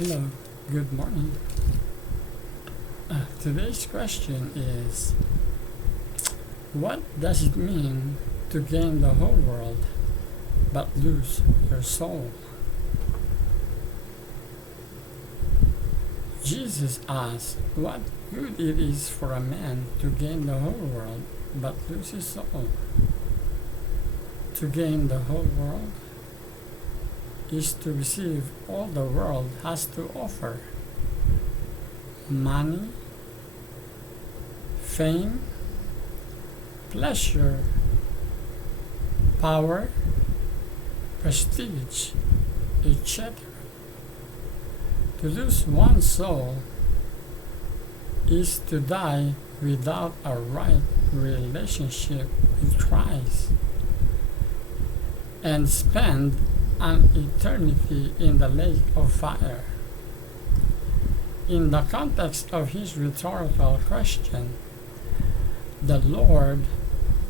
Hello, good morning. Today's question is, what does it mean to gain the whole world but lose your soul? Jesus asked what good it is for a man to gain the whole world but lose his soul. To gain the whole world is to receive all the world has to offer: money, fame, pleasure, power, prestige, etc. To lose one's soul is to die without a right relationship with Christ and spend an eternity in the lake of fire. In the context of his rhetorical question, the Lord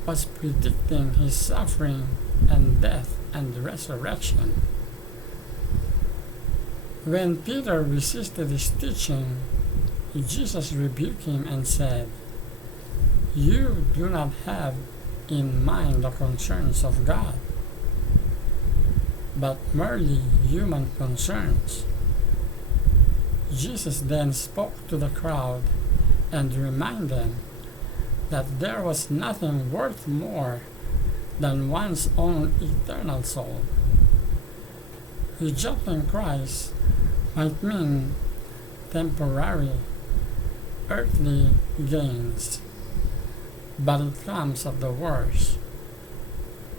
was predicting his suffering and death and resurrection. When Peter resisted his teaching, Jesus rebuked him and said, "You do not have in mind the concerns of God, but merely human concerns." Jesus then spoke to the crowd and reminded them that there was nothing worth more than one's own eternal soul. Rejecting Christ might mean temporary, earthly gains, but it comes at the worst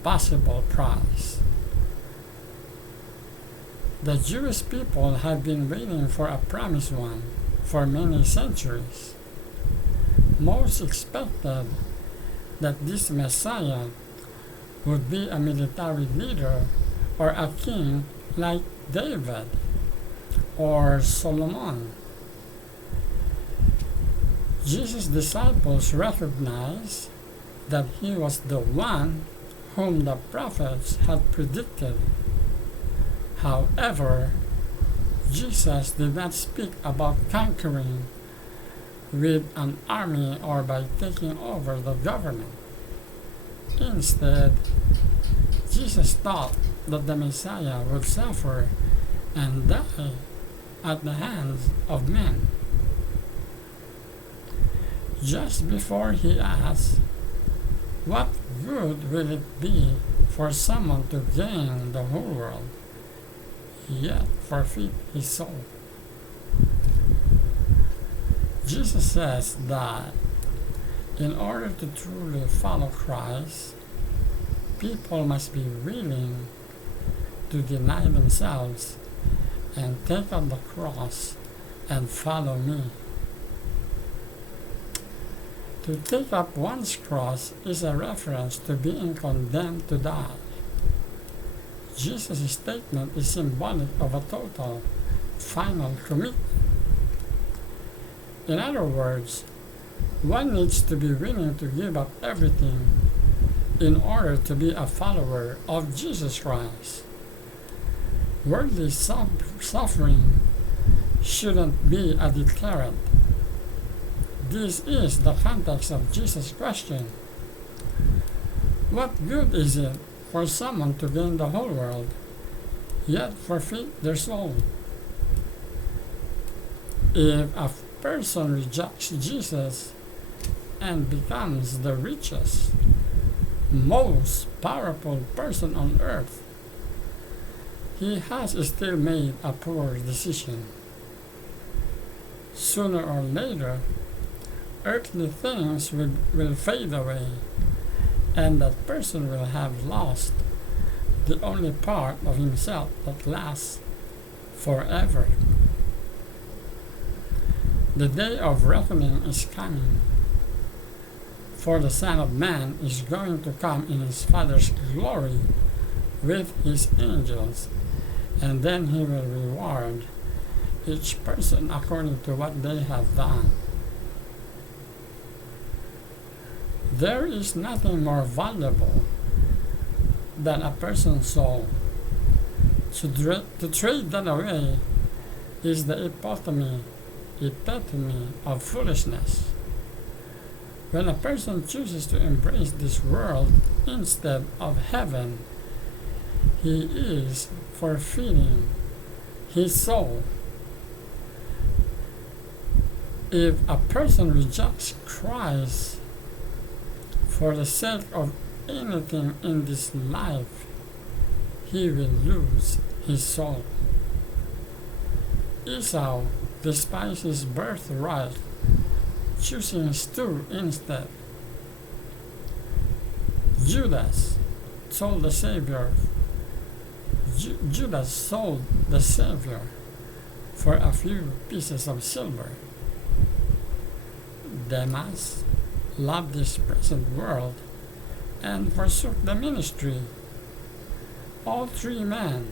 possible price. The Jewish people have been waiting for a promised one for many centuries. Most expected that this Messiah would be a military leader or a king like David or Solomon. Jesus' disciples recognized that he was the one whom the prophets had predicted. However, Jesus did not speak about conquering with an army or by taking over the government. Instead, Jesus taught that the Messiah would suffer and die at the hands of men. Just before he asked, "What good will it be for someone to gain the whole world, yet forfeit his soul?" Jesus says that in order to truly follow Christ, people must be willing to deny themselves and take up the cross and follow me. To take up one's cross is a reference to being condemned to die. Jesus' statement is symbolic of a total, final commitment. In other words, one needs to be willing to give up everything in order to be a follower of Jesus Christ. Worldly suffering shouldn't be a deterrent. This is the context of Jesus' question. What good is it for someone to gain the whole world, yet forfeit their soul? If a person rejects Jesus and becomes the richest, most powerful person on earth, he has still made a poor decision. Sooner or later, earthly things will fade away, and that person will have lost the only part of himself that lasts forever. The day of reckoning is coming, for the Son of Man is going to come in his Father's glory with his angels, and then he will reward each person according to what they have done. There is nothing more valuable than a person's soul. To trade that away is the epitome of foolishness. When a person chooses to embrace this world instead of heaven, he is forfeiting his soul. If a person rejects Christ for the sake of anything in this life, he will lose his soul. Esau despised his birthright, choosing stew instead. Judas sold the Savior. Judas sold the Savior for a few pieces of silver. Demas loved this present world and forsook the ministry. All three men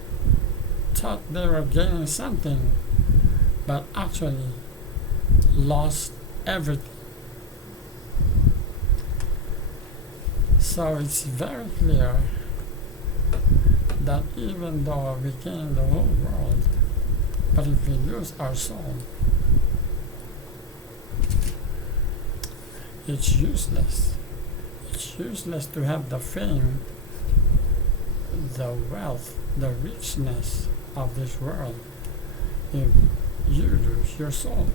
thought they were gaining something, but actually lost everything. So it's very clear that even though we gain the whole world, but if we lose our soul, it's useless. It's useless to have the fame, the wealth, the richness of this world if you lose your soul.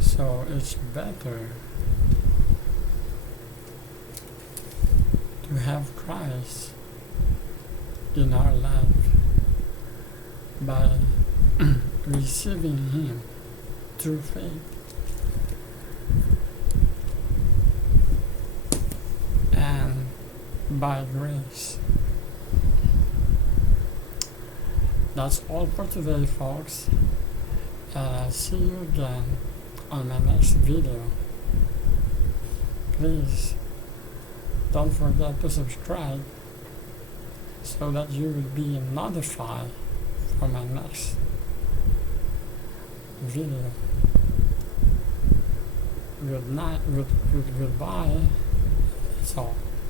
So it's better to have Christ in our life by receiving Him through faith and by grace. That's all for today, folks. I'll see you again on my next video. Please don't forget to subscribe so that you will be notified for my next video. Good night, goodbye. That's all.